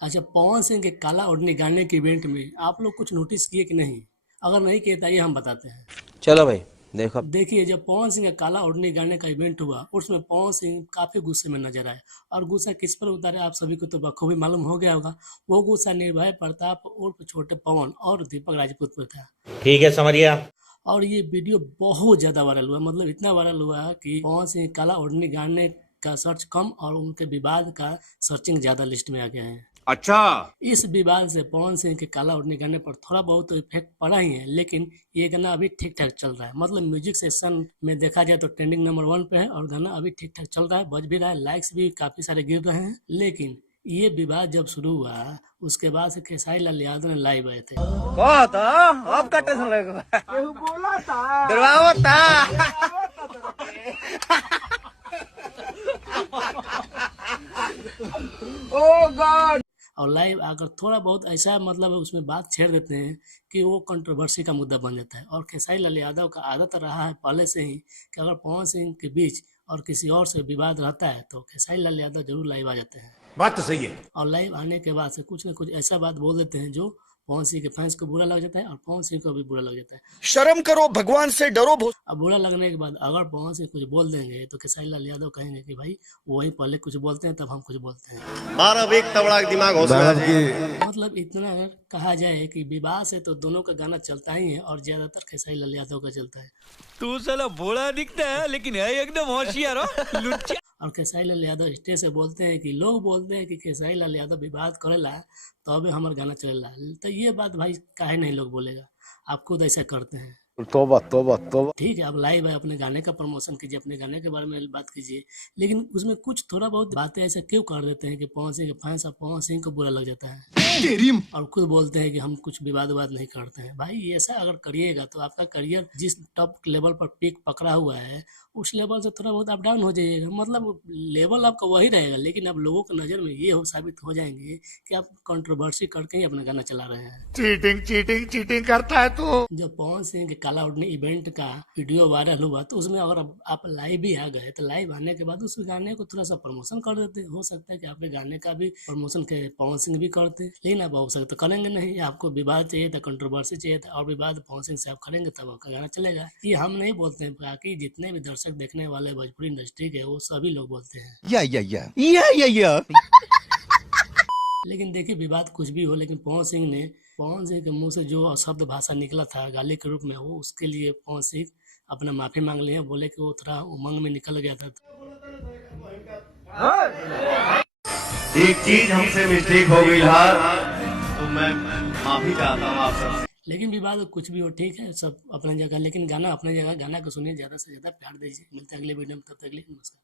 अच्छा, पवन सिंह के काला ओढ़नी गाने के इवेंट में आप लोग कुछ नोटिस किए कि नहीं? अगर नहीं किए तो आइए हम बताते हैं। चलो भाई देखो। देखिए, जब पवन सिंह का काला ओढ़नी गाने का इवेंट हुआ, उसमें पवन सिंह काफी गुस्से में नजर आए। और गुस्सा किस पर उतारे आप सभी को तो बखूबी मालूम हो गया होगा। वो गुस्सा निर्भय प्रताप उर्फ छोटे पवन और दीपक राजपूत पर था। ठीक है, समझ गया। और ये वीडियो बहुत ज्यादा वायरल हुआ, मतलब इतना वायरल हुआ कि पवन सिंह काला ओढ़नी गाने का सर्च कम और उनके विवाद का सर्चिंग ज्यादा लिस्ट में आ गया है। अच्छा। इस विवाद से पवन सिंह के काला ओढ़नी गाने पर थोड़ा बहुत तो इफेक्ट पड़ा ही है, लेकिन ये गाना अभी ठीक ठाक चल रहा है। मतलब म्यूजिक सेक्शन में देखा जाए तो ट्रेंडिंग नंबर 1 पे है और गाना अभी ठीक ठाक चल रहा है, बज भी रहा है, लाइक्स भी काफी सारे गिर रहे हैं। लेकिन ये विवाद जब शुरू हुआ, उसके बाद से खेसारी लाल यादव ने लाइव आए थे। आपका टेंशन लगेगा। केहू बोला था, डरवाओ था। ओह गॉड। और लाइव आकर थोड़ा बहुत ऐसा मतलब उसमें बात छेड़ देते हैं कि वो कंट्रोवर्सी का मुद्दा बन जाता है। और खेसारी लाल यादव का आदत रहा है पहले से ही कि अगर पवन सिंह के बीच और किसी और से विवाद रहता है तो खेसारी लाल यादव जरूर लाइव आ जाते हैं। बात तो सही है। और लाइव आने के बाद से कुछ न कुछ ऐसा बात बोल देते हैं जो पवन सिंह के फैंस को बुरा लग जाता है और पवन सिंह को भी बुरा लग जाता है। शर्म करो, भगवान से डरो। अब बुरा लगने के बाद अगर पवन सिंह कुछ बोल देंगे तो खेसारी लाल यादव कहेंगे कि भाई वही पहले कुछ बोलते हैं तब हम कुछ बोलते हैं। मानव एक तबड़ा दिमाग हो मतलब इतना अगर कहा जाए कि विवाह से तो दोनों का गाना चलता ही है और ज्यादातर खेसारी लाल यादव का चलता है। तू साला भोला दिखता है लेकिन है एकदम होशियार हो लुच्चा। और खेसारी लाल यादव स्टेज से बोलते हैं कि लोग बोलते हैं कि खेसारी लाल यादव विवाद करेला तो अभी हमारा गाना चलेला। तो ये बात भाई काहे नहीं लोग बोलेगा, आप खुद ऐसा करते हैं। तोबा तोबा तोबा। ठीक है, अब लाइव है, अपने गाने का प्रमोशन कीजिए, अपने गाने के बारे में बात कीजिए, लेकिन उसमें कुछ थोड़ा बहुत बातें ऐसे क्यों कर देते हैं कि पवन सिंह के फैंस और पवन सिंह को बुरा लग जाता है और खुद बोलते हैं कि हम कुछ विवाद नहीं करते हैं। भाई ऐसा अगर करिएगा तो आपका करियर जिस टॉप लेवल पर पीक पकड़ा हुआ है उस लेवल से थोड़ा बहुत अप डाउन हो जाइएगा। मतलब लेवल आपका वही रहेगा, लेकिन अब लोगों की नज़र में ये हो साबित हो जाएंगे कि आप कंट्रोवर्सी करके ही अपना गाना चला रहे हैं। चीटिंग चीटिंग चीटिंग करता है तू। जब पवन सिंह के काला ओढ़नी इवेंट का वीडियो वायरल हुआ तो उसमें अगर आप लाइव भी आ गए तो लाइव आने के बाद उस गाने को थोड़ा सा प्रमोशन कर देते। हो सकता है कि आपके गाने का भी प्रमोशन के पवन सिंह भी करते, लेकिन आप हो सकता तो करेंगे नहीं। आपको विवाद चाहिए था, कंट्रोवर्सी चाहिए था और विवाद पवन सिंह से आप करेंगे तब आपका गाना चलेगा। ये हम नहीं बोलते हैं, बाकी जितने भी दर्शक देखने वाले भोजपुरी इंडस्ट्री के वो सभी लोग बोलते हैं। या लेकिन देखिए, विवाद कुछ भी हो, लेकिन पवन सिंह के मुंह से जो अशब्द भाषा निकला था गाली के रूप में, वो उसके लिए पवन सिंह अपना माफी मांग लिए, बोले कि वो थोड़ा उमंग में निकल गया था। एक चीज हमसे मिस्टेक हो गई यार, तो मैं माफी चाहता हूँ आप सबसे। लेकिन विवाद कुछ भी हो, ठीक है, सब अपने जगह, लेकिन गाना अपने जगह। गाना को सुनिए, ज्यादा से ज्यादा प्यार दीजिए। मिलते हैं अगले वीडियो में, तब तक के लिए नमस्कार।